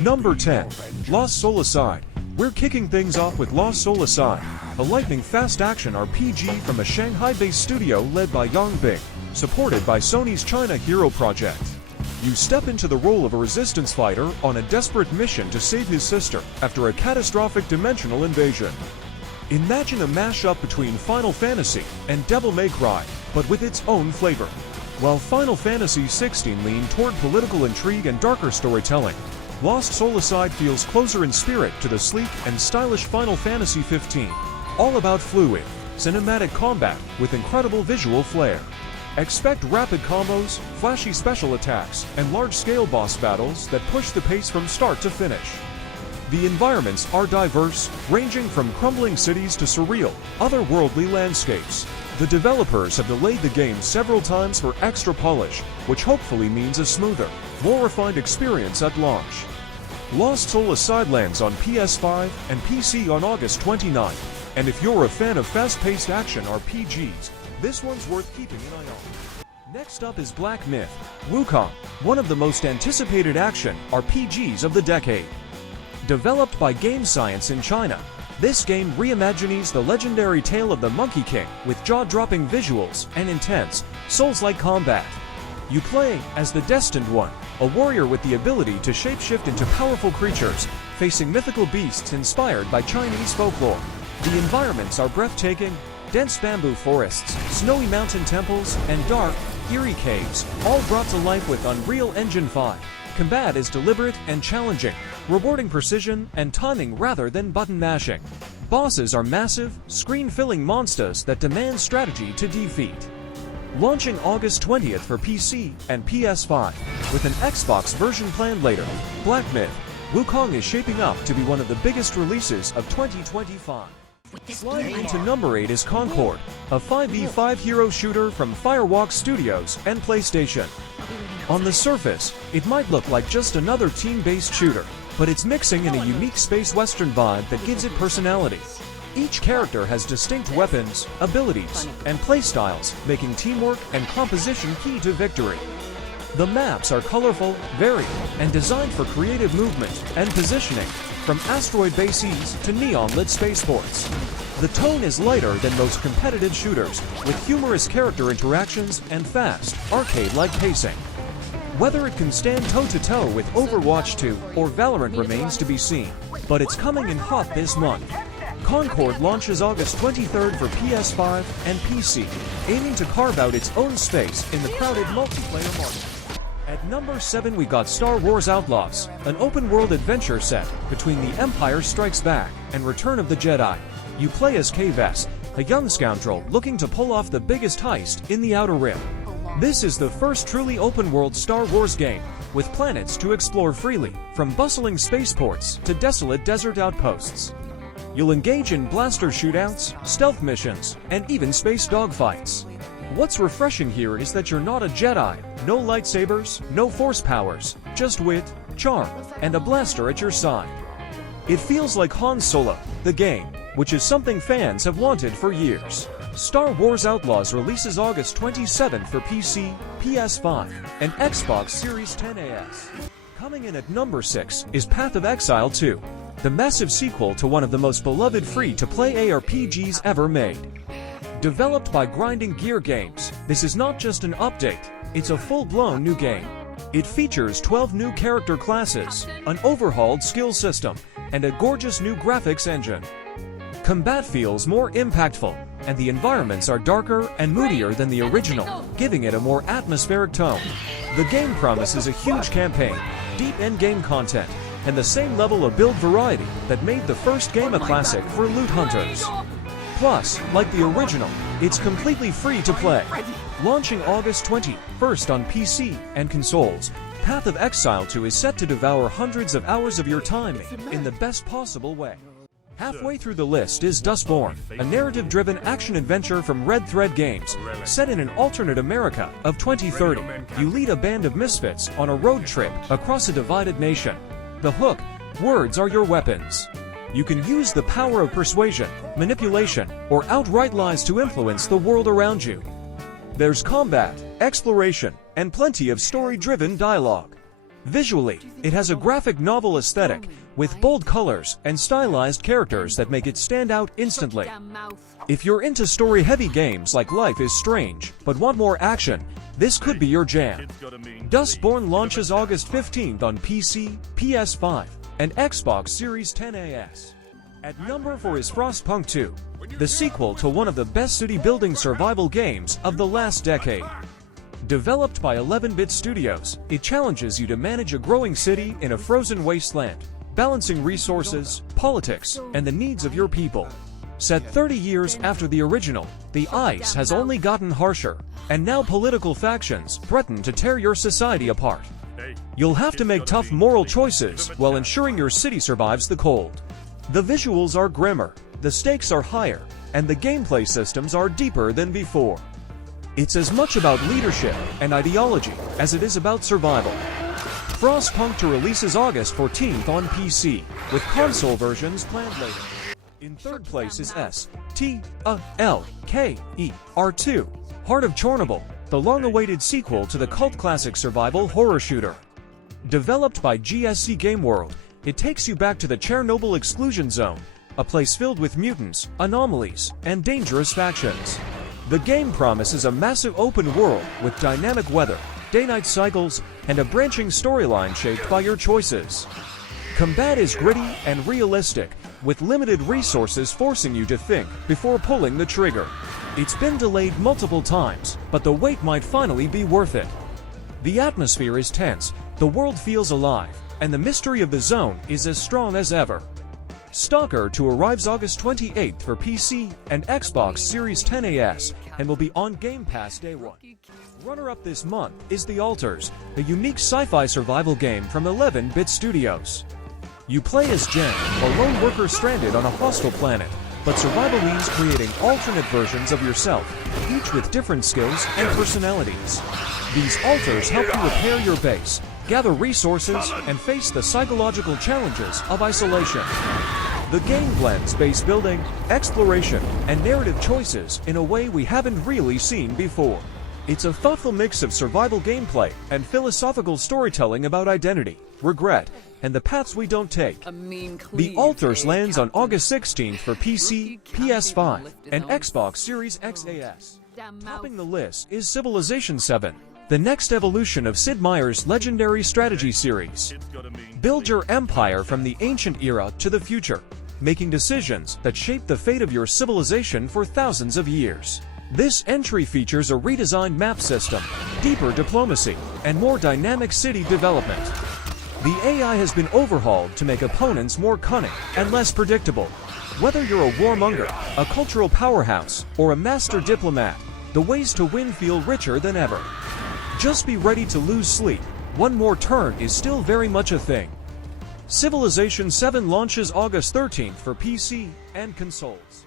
Number 10. Lost Soul Aside. We're kicking things off with Lost Soul Aside, a lightning-fast action RPG from a Shanghai-based studio led by Yang Bing, supported by Sony's China Hero Project. You step into the role of a resistance fighter on a desperate mission to save his sister after a catastrophic dimensional invasion. Imagine a mashup between Final Fantasy and Devil May Cry, but with its own flavor. While Final Fantasy XVI leaned toward political intrigue and darker storytelling, Lost Soul Aside feels closer in spirit to the sleek and stylish Final Fantasy XV, all about fluid, cinematic combat with incredible visual flair. Expect rapid combos, flashy special attacks, and large-scale boss battles that push the pace from start to finish. The environments are diverse, ranging from crumbling cities to surreal, otherworldly landscapes. The developers have delayed the game several times for extra polish, which hopefully means a smoother, more refined experience at launch. Lost Soul Aside lands on PS5 and PC on August 29, and if you're a fan of fast-paced action RPGs, this one's worth keeping an eye on. Next up is Black Myth: Wukong, one of the most anticipated action RPGs of the decade. Developed by Game Science in China, this game reimagines the legendary tale of the Monkey King with jaw-dropping visuals and intense, Souls-like combat. You play as the Destined One, a warrior with the ability to shapeshift into powerful creatures, facing mythical beasts inspired by Chinese folklore. The environments are breathtaking: dense bamboo forests, snowy mountain temples, and dark, eerie caves, all brought to life with Unreal Engine 5. Combat is deliberate and challenging, rewarding precision and timing rather than button mashing. Bosses are massive, screen-filling monsters that demand strategy to defeat. Launching August 20th for PC and PS5, with an Xbox version planned later, Black Myth: Wukong is shaping up to be one of the biggest releases of 2025. Sliding into number 8 is Concord, a 5v5 hero shooter from Firewalk Studios and PlayStation. On the surface, it might look like just another team-based shooter, but it's mixing in a unique space western vibe that gives it personality. Each character has distinct weapons, abilities, and playstyles, making teamwork and composition key to victory. The maps are colorful, varied, and designed for creative movement and positioning, from asteroid bases to neon-lit spaceports. The tone is lighter than most competitive shooters, with humorous character interactions and fast, arcade-like pacing. Whether it can stand toe-to-toe with Overwatch 2 or Valorant remains to be seen, but it's coming in hot this month. Concord launches August 23rd for PS5 and PC, aiming to carve out its own space in the crowded multiplayer market. At number 7 we got Star Wars Outlaws, an open-world adventure set between The Empire Strikes Back and Return of the Jedi. You play as K-Vess, a young scoundrel looking to pull off the biggest heist in the Outer Rim. This is the first truly open-world Star Wars game, with planets to explore freely, from bustling spaceports to desolate desert outposts. You'll engage in blaster shootouts, stealth missions, and even space dogfights. What's refreshing here is that you're not a Jedi. No lightsabers, no force powers, just wit, charm, and a blaster at your side. It feels like Han Solo, the game, which is something fans have wanted for years. Star Wars Outlaws releases August 27th for PC, PS5, and Xbox Series X. Coming in at number 6 is Path of Exile 2, the massive sequel to one of the most beloved free-to-play ARPGs ever made. Developed by Grinding Gear Games, this is not just an update, it's a full-blown new game. It features 12 new character classes, an overhauled skill system, and a gorgeous new graphics engine. Combat feels more impactful, and the environments are darker and moodier than the original, giving it a more atmospheric tone. The game promises a huge campaign, deep endgame content, and the same level of build variety that made the first game a classic for loot hunters. Plus, like the original, it's completely free to play. Launching August 21st on PC and consoles, Path of Exile 2 is set to devour hundreds of hours of your time in the best possible way. Halfway through the list is Dustborn, a narrative-driven action-adventure from Red Thread Games. Set in an alternate America of 2030, you lead a band of misfits on a road trip across a divided nation. The hook: words are your weapons. You can use the power of persuasion, manipulation, or outright lies to influence the world around you. There's combat, exploration, and plenty of story-driven dialogue. Visually, it has a graphic novel aesthetic, with bold colors and stylized characters that make it stand out instantly. If you're into story-heavy games like Life is Strange, but want more action, this could be your jam. Dustborn launches August 15th on PC, PS5, and Xbox Series X. At number 4 is Frostpunk 2, the sequel to one of the best city-building survival games of the last decade. Developed by 11-bit studios, it challenges you to manage a growing city in a frozen wasteland, balancing resources, politics, and the needs of your people. Set 30 years after the original, the ice has only gotten harsher, and now political factions threaten to tear your society apart. You'll have to make tough moral choices while ensuring your city survives the cold. The visuals are grimmer, the stakes are higher, and the gameplay systems are deeper than before. It's as much about leadership and ideology as it is about survival. Frostpunk 2 releases August 14th on PC, with console versions planned later. In third place is S.T.A.L.K.E.R 2, Heart of Chornobyl, the long-awaited sequel to the cult classic survival horror shooter. Developed by GSC Game World, it takes you back to the Chornobyl exclusion zone, a place filled with mutants, anomalies, and dangerous factions. The game promises a massive open world with dynamic weather, day-night cycles, and a branching storyline shaped by your choices. Combat is gritty and realistic, with limited resources forcing you to think before pulling the trigger. It's been delayed multiple times, but the wait might finally be worth it. The atmosphere is tense, the world feels alive, and the mystery of the zone is as strong as ever. S.T.A.L.K.E.R 2 arrives August 28th for PC and Xbox Series X and will be on Game Pass Day 1. Runner-up this month is The Alters, a unique sci-fi survival game from 11-bit studios. You play as Jen, a lone worker stranded on a hostile planet, but survival means creating alternate versions of yourself, each with different skills and personalities. These alters help you repair your base, gather resources, and face the psychological challenges of isolation. The game blends base building, exploration, and narrative choices in a way we haven't really seen before. It's a thoughtful mix of survival gameplay and philosophical storytelling about identity, regret, and the paths we don't take. The Alters lands on August 16th for PC, PS5, and Xbox Series X. Topping the list is Civilization VII, the next evolution of Sid Meier's legendary strategy series. Build your empire from the ancient era to the future, making decisions that shape the fate of your civilization for thousands of years. This entry features a redesigned map system, deeper diplomacy, and more dynamic city development. The AI has been overhauled to make opponents more cunning and less predictable. Whether you're a warmonger, a cultural powerhouse, or a master diplomat, the ways to win feel richer than ever. Just be ready to lose sleep. One more turn is still very much a thing. Civilization VII launches August 13th for PC and consoles.